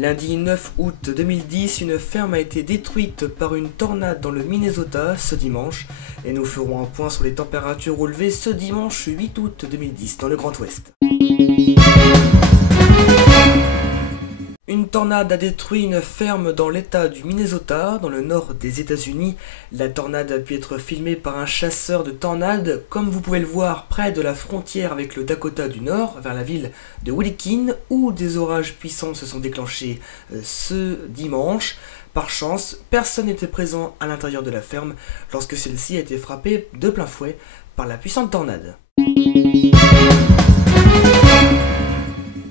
Lundi 9 août 2010, une ferme a été détruite par une tornade dans le Minnesota ce dimanche et nous ferons un point sur les températures relevées ce dimanche 8 août 2010 dans le Grand Ouest. Une tornade a détruit une ferme dans l'état du Minnesota, dans le nord des États-Unis. La tornade a pu être filmée par un chasseur de tornades, comme vous pouvez le voir près de la frontière avec le Dakota du Nord, vers la ville de Wilkin, où des orages puissants se sont déclenchés ce dimanche. Par chance, personne n'était présent à l'intérieur de la ferme lorsque celle-ci a été frappée de plein fouet par la puissante tornade.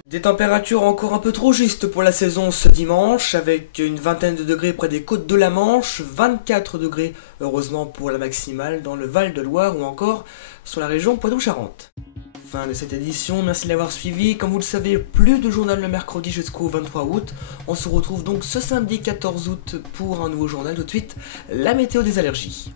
Des températures encore un peu trop justes pour la saison ce dimanche, avec une vingtaine de degrés près des côtes de la Manche, 24 degrés heureusement pour la maximale dans le Val-de-Loire ou encore sur la région Poitou-Charentes. Fin de cette édition, merci de l'avoir suivi. Comme vous le savez, plus de journal le mercredi jusqu'au 23 août. On se retrouve donc ce samedi 14 août pour un nouveau journal. Tout de suite, la météo des allergies.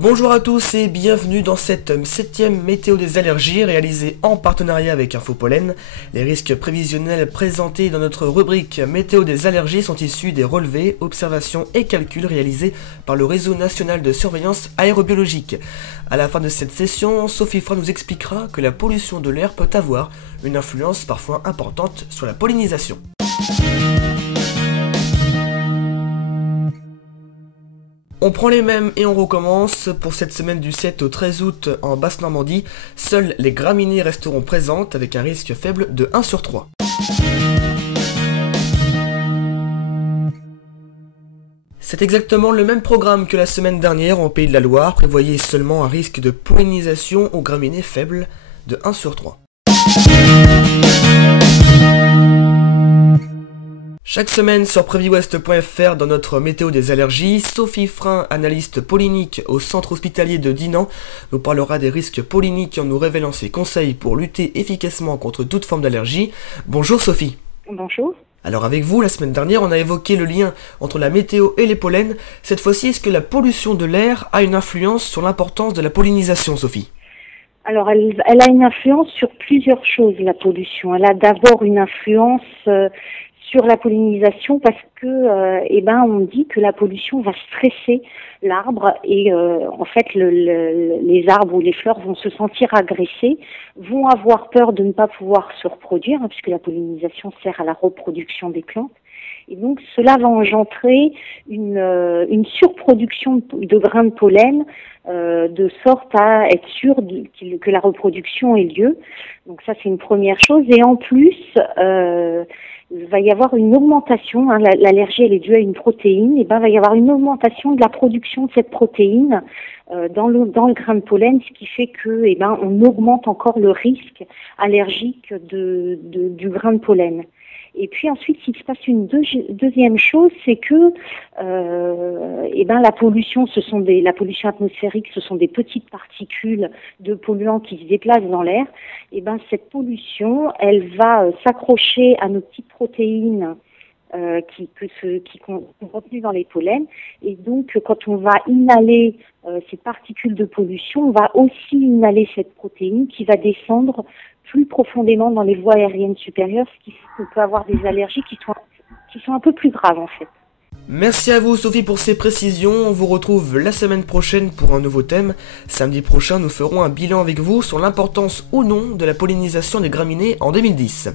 Bonjour à tous et bienvenue dans cette 7ème météo des allergies réalisée en partenariat avec Infopollen. Les risques prévisionnels présentés dans notre rubrique météo des allergies sont issus des relevés, observations et calculs réalisés par le réseau national de surveillance aérobiologique. À la fin de cette session, Sophie Fra nous expliquera que la pollution de l'air peut avoir une influence parfois importante sur la pollinisation. On prend les mêmes et on recommence. Pour cette semaine du 7 au 13 août en Basse-Normandie, seules les graminées resteront présentes avec un risque faible de 1 sur 3. C'est exactement le même programme que la semaine dernière en Pays de la Loire. Prévoyez seulement un risque de pollinisation aux graminées faibles de 1 sur 3. Chaque semaine sur préviwest.fr dans notre météo des allergies, Sophie Fra, analyste pollinique au centre hospitalier de Dinan, nous parlera des risques polliniques en nous révélant ses conseils pour lutter efficacement contre toute forme d'allergie. Bonjour Sophie. Bonjour. Alors avec vous, la semaine dernière, on a évoqué le lien entre la météo et les pollens. Cette fois-ci, est-ce que la pollution de l'air a une influence sur l'importance de la pollinisation, Sophie ? Alors, elle a une influence sur plusieurs choses, la pollution. Elle a d'abord une influence sur la pollinisation parce que, on dit que la pollution va stresser l'arbre et en fait les arbres ou les fleurs vont se sentir agressés, vont avoir peur de ne pas pouvoir se reproduire puisque la pollinisation sert à la reproduction des plantes. Et donc cela va engendrer une surproduction de grains de pollen de sorte à être sûr que la reproduction ait lieu. Donc ça c'est une première chose. Et en plus, il va y avoir une augmentation, l'allergie elle est due à une protéine, et va y avoir une augmentation de la production de cette protéine dans le grain de pollen, ce qui fait que on augmente encore le risque allergique du grain de pollen. Et puis ensuite, il se passe une deuxième chose, c'est que la pollution, la pollution atmosphérique, ce sont des petites particules de polluants qui se déplacent dans l'air. Et cette pollution, elle va s'accrocher à nos petites protéines qui sont contenues dans les pollens. Et donc, quand on va inhaler ces particules de pollution, on va aussi inhaler cette protéine qui va descendre plus profondément dans les voies aériennes supérieures, ce qui fait qu'on peut avoir des allergies qui sont un peu plus graves en fait. Merci à vous Sophie pour ces précisions, on vous retrouve la semaine prochaine pour un nouveau thème. Samedi prochain nous ferons un bilan avec vous sur l'importance ou non de la pollinisation des graminées en 2010.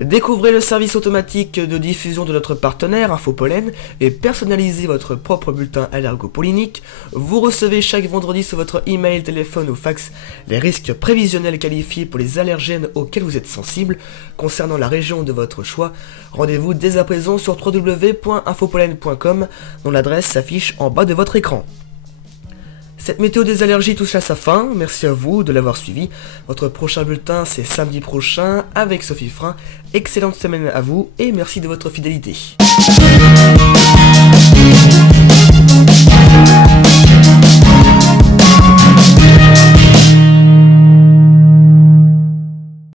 Découvrez le service automatique de diffusion de notre partenaire Infopollen et personnalisez votre propre bulletin allergopollinique. Vous recevez chaque vendredi sur votre email, téléphone ou fax les risques prévisionnels qualifiés pour les allergènes auxquels vous êtes sensible concernant la région de votre choix. Rendez-vous dès à présent sur www.infopollen.com dont l'adresse s'affiche en bas de votre écran. Cette météo des allergies touche à sa fin, merci à vous de l'avoir suivi. Votre prochain bulletin c'est samedi prochain avec Sophie Frein. Excellente semaine à vous et merci de votre fidélité.